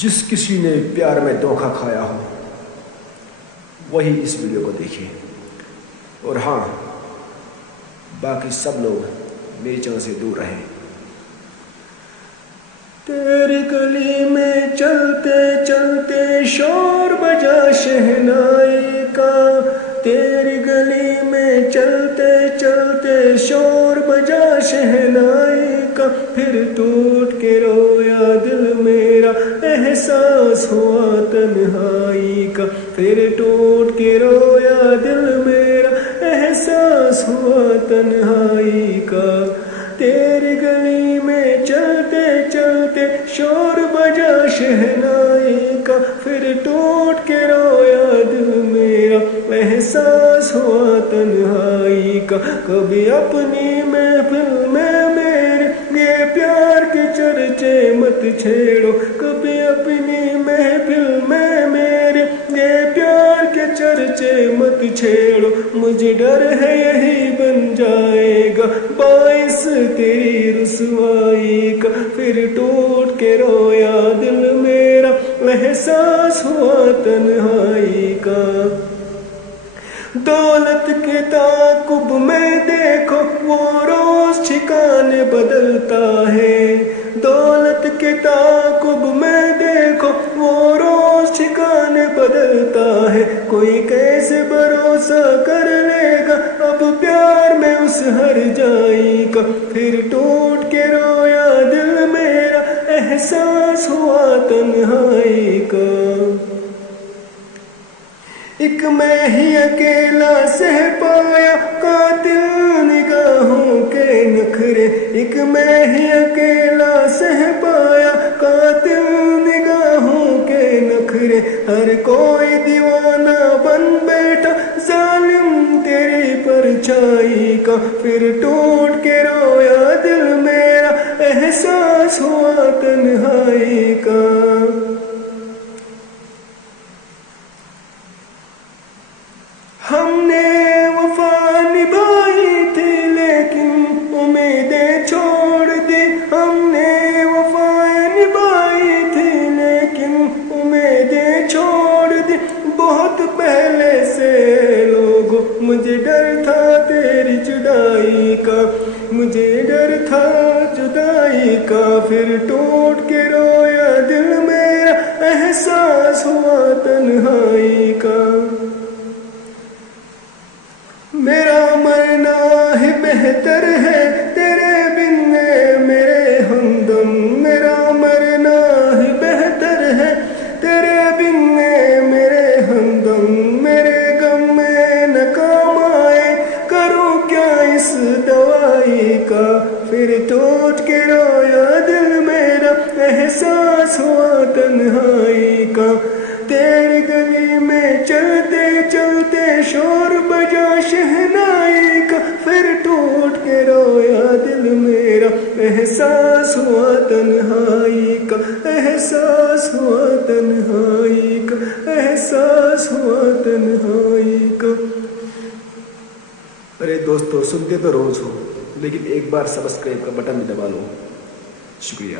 جس کسی نے پیار میں دھوکہ کھایا ہو وہی اس ویڈیو کو دیکھے، اور ہاں باقی سب لوگ میری چینل سے دور رہیں۔ تیری گلی میں چلتے چلتے شور بجا شہنائی کا، تیری گلی میں چلتے چلتے شور بجا شہنائی کا، پھر ٹوٹ کے رویا دل میرا احساس ہوا تنہائی کا، پھر ٹوٹ کے رویا دل میرا احساس ہوا تنہائی کا۔ تیری گلی میں چلتے چلتے شور بجا شہنائی کا، پھر ٹوٹ کے رویا دل میرا احساس ہوا تنہائی کا۔ کبھی اپنی محفل میں میرے یہ پیار کے چرچے مت چھیڑو، کبھی اپنی محفل میں میرے یہ پیار کے چرچے مت چھیڑو، مجھے ڈر ہے یہی بن جائے گا باعث تیری رسوائی کا، پھر ٹوٹ کے رویا دل میرا احساس ہوا تنہائی کا۔ دولت کے تعاقب میں دیکھو وہ روز ٹھکانے بدلتا ہے، دولت کے تعاقب میں دیکھو وہ روز ٹھکانے بدلتا ہے، کوئی کیسے بھروسہ کر لے گا اب پیار میں اس ہر جائی کا، پھر ٹوٹ کے رویا دل میرا احساس ہوا تنہائی کا۔ ایک میں ہی اکیلا سہ پایا قاتل نگاہوں کے نخرے، ایک میں ہی اکیلا سہ پایا قاتل نگاہوں کے نخرے، ہر کوئی دیوانہ بن بیٹھا ظالم تیری پرچھائی کا، پھر ٹوٹ کے رویا دل میرا احساس ہوا تنہائی کا۔ ہم نے وفا نبھائی تھی لیکن امیدیں چھوڑ دی، ہم نے وفا نبھائی تھی لیکن امیدیں چھوڑ دی، بہت پہلے سے لوگوں مجھے ڈر تھا تیری جدائی کا، مجھے ڈر تھا جدائی کا، پھر ٹوٹ کے رویا دل میرا احساس ہوا تنہائی کا۔ میرا مرنا ہی بہتر ہے تیرے بن میرے ہمدم، میرا مرنا ہی بہتر ہے تیرے بن میرے ہمدم، میرے غم میں نہ کام آئے کروں کیا اس دوائی کا، پھر ٹوٹ کے رویا دل میرا احساس ہوا تنہائی کا۔ تیری گلی میں چلتے چلتے شور بجا شہنائی کا، پھر ٹوٹ کے رویا دل میرا احساس ہوا تنہائی کا، احساس ہوا تنہائی کا، احساس ہوا تنہائی کا۔ ارے دوستو، سنتے تو روز ہو لیکن ایک بار سبسکرائب کا بٹن بھی دبا لو۔ شکریہ۔